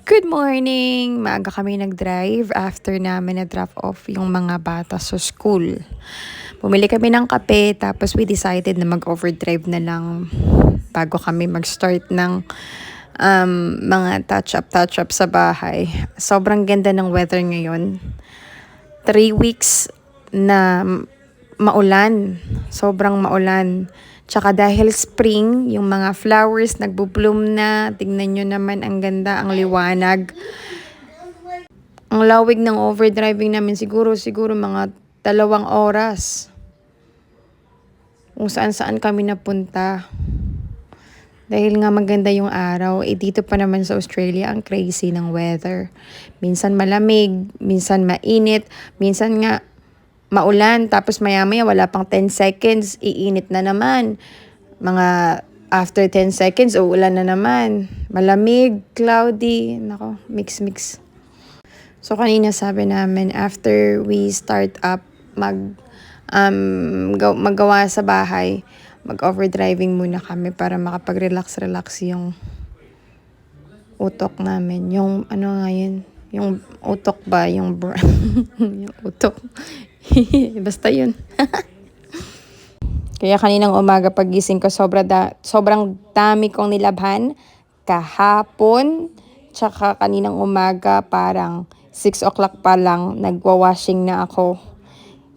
Good morning! Maaga kami nag-drive after namin na-drop off yung mga bata sa school. Bumili kami ng kape tapos we decided na mag-overdrive na lang bago kami mag-start ng um, mga touch-up, touch-up sa bahay. Sobrang ganda ng weather ngayon. Three weeks na maulan. Sobrang maulan. Tsaka dahil spring, yung mga flowers nagbo-bloom na. Tingnan nyo naman, ang ganda, ang liwanag. Ang lawig ng overdriving namin siguro, siguro mga dalawang oras. Kung saan-saan kami napunta. Dahil nga maganda yung araw, eh dito pa naman sa Australia, ang crazy ng weather. Minsan malamig, minsan mainit, minsan nga maulan, tapos maya-maya wala pang 10 seconds, iinit na naman. Mga after 10 seconds, uulan na naman. Malamig, cloudy, nako, mix-mix. So kanina sabi namin, after we start up mag um, gaw- maggawa sa bahay, mag-overdriving muna kami para makapag-relax-relax yung utok namin. Yung ano nga yun, yung utok ba, yung, yung utok. Basta yun. Kaya kaninang umaga pagising ko, sobra da, sobrang dami kong nilabhan kahapon. Tsaka kaninang umaga parang 6 o'clock pa lang nagwa-washing na ako.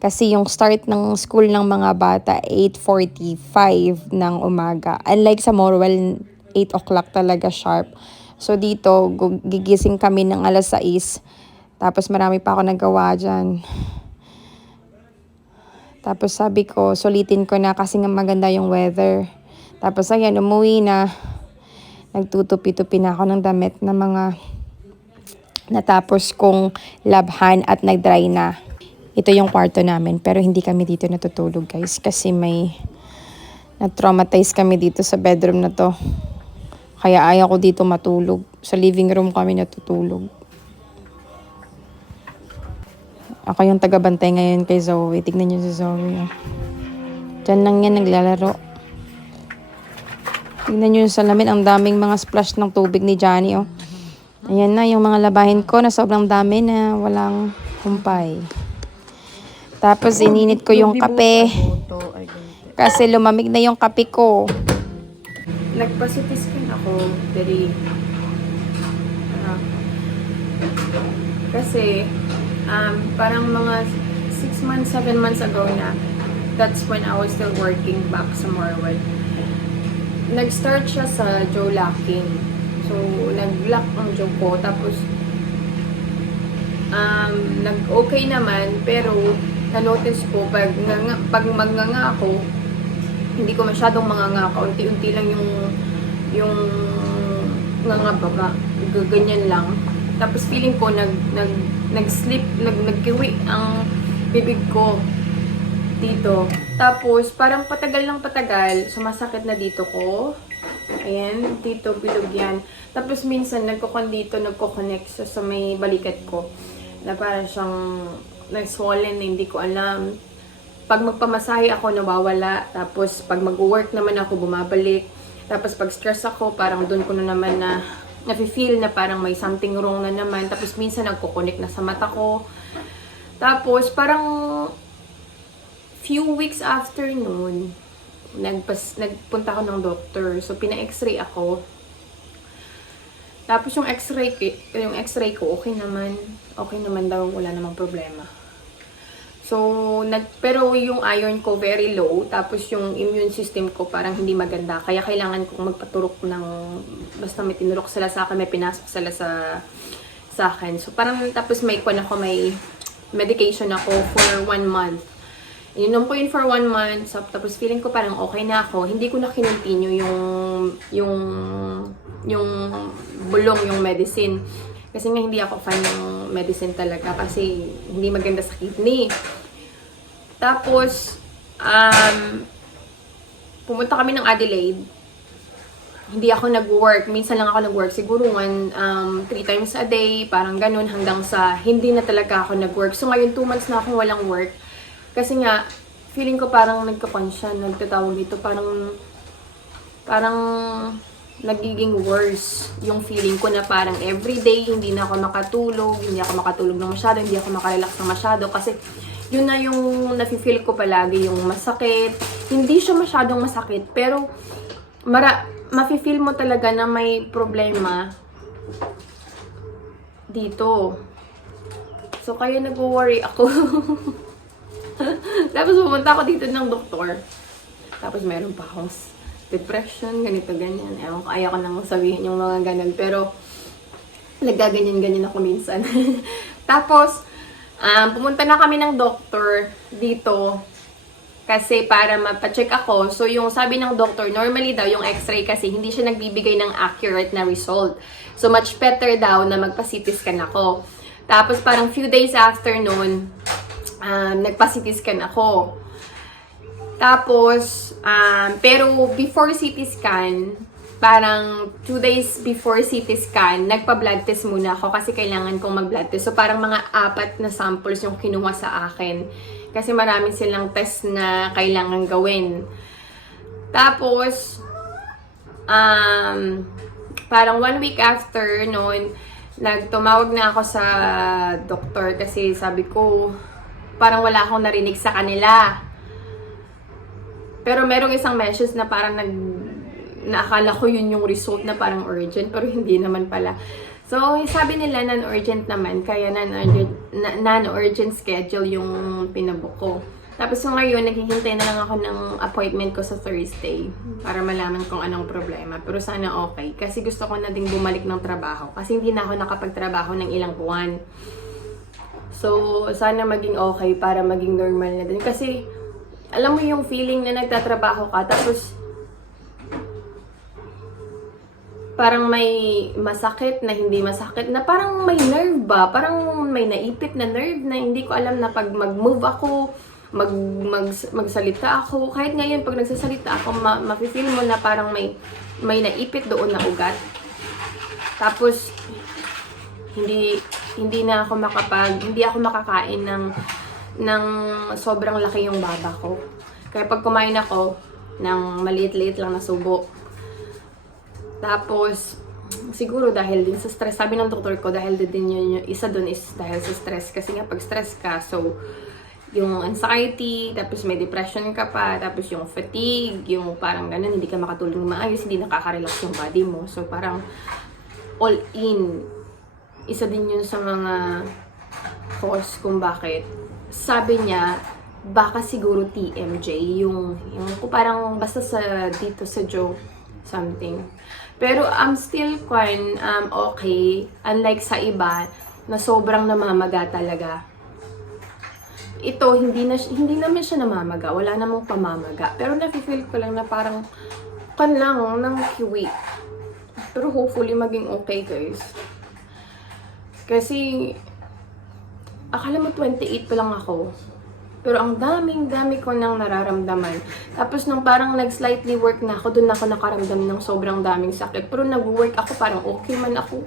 Kasi yung start ng school ng mga bata 8.45 ng umaga. Unlike sa Morwell, 8 o'clock talaga sharp. So dito, gigising kami ng alas 6. Tapos marami pa ako nagawa dyan. Tapos sabi ko, sulitin ko na kasi nga maganda yung weather. Tapos ayan, umuwi na. Nagtutupi-tupi na ako ng damit na mga natapos kong labhan at nag-dry na. Ito yung kwarto namin pero hindi kami dito natutulog guys kasi may na-traumatize kami dito sa bedroom na to. Kaya ayaw ko dito matulog. Sa living room kami natutulog. Ako yung tagabantay ngayon kay Zoe. Tignan niyo si Zoe. oh. Diyan lang yan naglalaro. Tignan niyo yung salamin. Ang daming mga splash ng tubig ni Johnny. Oh. Ayan na yung mga labahin ko na sobrang dami na walang humpay. Tapos ininit ko yung kape. Kasi lumamig na yung kape ko. Nagpa-CT scan ako. Very... ah, kasi um, parang mga 6 months, 7 months ago na, that's when I was still working back sa Morwood. Nag-start siya sa Joe Locking. So, nag-lock ang Joe ko. Tapos, um, nag-okay naman, pero na-notice ko, pag, pag magnganga ako, hindi ko masyadong manganga Unti-unti lang yung, yung nganga baba. Ganyan lang. Tapos feeling ko nag nag nag-slip, nag nagkiwi ang bibig ko dito. Tapos parang patagal ng patagal, sumasakit na dito ko. Ayan, dito bilog yan. Tapos minsan nagkukon dito, nagko-connect sa, sa may balikat ko. Na parang siyang nag-swollen na hindi ko alam. Pag magpamasahe ako, nawawala. Tapos pag mag-work naman ako, bumabalik. Tapos pag stress ako, parang doon ko na naman na nafe-feel na parang may something wrong na naman. Tapos minsan nagko-connect na sa mata ko. Tapos parang few weeks after noon, nagpas, nagpunta ako ng doctor. So pina-x-ray ako. Tapos yung x-ray, yung x-ray ko, okay naman. Okay naman daw, wala namang problema. So, nag, pero yung iron ko very low, tapos yung immune system ko parang hindi maganda. Kaya kailangan kong magpaturok ng, basta may tinurok sila sa akin, may pinasok sila sa, sa akin. So, parang tapos may kwan ako, may medication ako for one month. Ininom ko yun for one month, so, tapos feeling ko parang okay na ako. Hindi ko na kinontinue yung, yung, yung bulong, yung medicine. Kasi nga hindi ako fan ng medicine talaga kasi hindi maganda sa kidney. Tapos, um, pumunta kami ng Adelaide. Hindi ako nag-work. Minsan lang ako nag-work. Siguro one, um, three times a day. Parang ganun hanggang sa hindi na talaga ako nag-work. So ngayon, two months na akong walang work. Kasi nga, feeling ko parang nagkakon siya. Nagtatawag dito. Parang, parang, nagiging worse yung feeling ko na parang everyday hindi na ako makatulog, hindi ako makatulog ng masyado, hindi ako makarelax ng masyado kasi yun na yung nafe-feel ko palagi yung masakit. Hindi siya masyadong masakit pero mara mafe-feel mo talaga na may problema dito. So kaya nag-worry ako. Tapos pumunta ako dito ng doktor. Tapos meron pa akong depression, ganito, ganyan. Ewan ko, ayaw ko nang sabihin yung mga ganun. Pero, naggaganyan-ganyan ako minsan. Tapos, um, pumunta na kami ng doktor dito kasi para mapacheck ako. So, yung sabi ng doktor, normally daw yung x-ray kasi hindi siya nagbibigay ng accurate na result. So, much better daw na magpa-CT scan ako. Tapos, parang few days after noon, um, nagpa-CT scan ako. Tapos, um, pero before CT scan, parang two days before CT scan, nagpa-blood test muna ako kasi kailangan kong mag-blood test. So, parang mga apat na samples yung kinuha sa akin. Kasi marami silang test na kailangan gawin. Tapos, um, parang one week after noon, nagtumawag na ako sa doktor kasi sabi ko, parang wala akong narinig sa kanila. Pero merong isang message na parang nag naakala ko yun yung result na parang urgent pero hindi naman pala. So, sabi nila non-urgent naman kaya non-urgent, non-urgent schedule yung pinabook ko. Tapos so ngayon, naghihintay na lang ako ng appointment ko sa Thursday para malaman kung anong problema. Pero sana okay. Kasi gusto ko na ding bumalik ng trabaho. Kasi hindi na ako nakapagtrabaho ng ilang buwan. So, sana maging okay para maging normal na din. Kasi, alam mo yung feeling na nagtatrabaho ka, tapos parang may masakit na hindi masakit na parang may nerve ba? Parang may naipit na nerve na hindi ko alam na pag mag-move ako mag, mag magsalita ako kahit ngayon pag nagsasalita ako ma, mafe-feel mo na parang may may naipit doon na ugat. Tapos hindi hindi na ako makapag hindi ako makakain ng ng sobrang laki yung baba ko. Kaya pag kumain ako ng maliit-liit lang na subo. Tapos siguro dahil din sa stress, sabi ng doktor ko dahil din yun yung isa doon is dahil sa stress kasi nga pag stress ka so yung anxiety, tapos may depression ka pa, tapos yung fatigue, yung parang ganun, hindi ka makatulog maayos, hindi nakaka-relax yung body mo. So parang all in isa din yun sa mga cause kung bakit. Sabi niya, baka siguro TMJ, yung, yung parang basta sa dito sa Joe, something. Pero I'm still quite um, okay, unlike sa iba, na sobrang namamaga talaga. Ito, hindi, na, hindi naman siya namamaga, wala namang pamamaga. Pero nafe-feel ko lang na parang kan lang ng kiwi. Pero hopefully maging okay guys. Kasi, akala mo 28 pa lang ako. Pero ang daming dami ko nang nararamdaman. Tapos nung parang nag-slightly work na ako, doon ako nakaramdam ng sobrang daming sakit. Pero nag-work ako, parang okay man ako.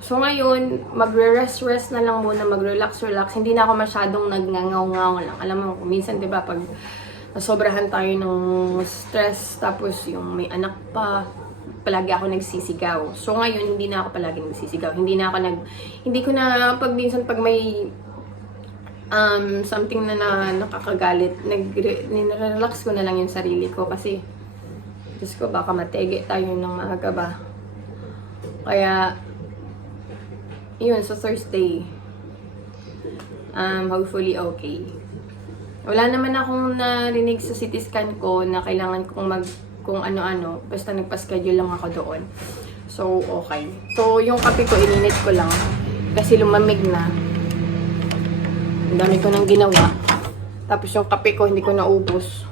So ngayon, magre-rest-rest na lang muna, mag-relax-relax. Hindi na ako masyadong nagngangaw-ngaw lang. Alam mo, minsan 'di ba pag nasobrahan tayo ng stress, tapos yung may anak pa, palagi ako nagsisigaw. So ngayon, hindi na ako palagi nagsisigaw. Hindi na ako nag... Hindi ko na, pag minsan pag may um, something na, na nakakagalit, nag relax ko na lang yung sarili ko kasi Diyos ko, baka matege tayo ng maaga ba. Kaya, yun, sa Thursday, um, hopefully okay. Wala naman akong narinig sa CT scan ko na kailangan kong mag kung ano-ano. Basta nagpa-schedule lang ako doon. So, okay. So, yung kape ko, ininit ko lang. Kasi lumamig na. Ang dami ko nang ginawa. Tapos yung kape ko, hindi ko naubos.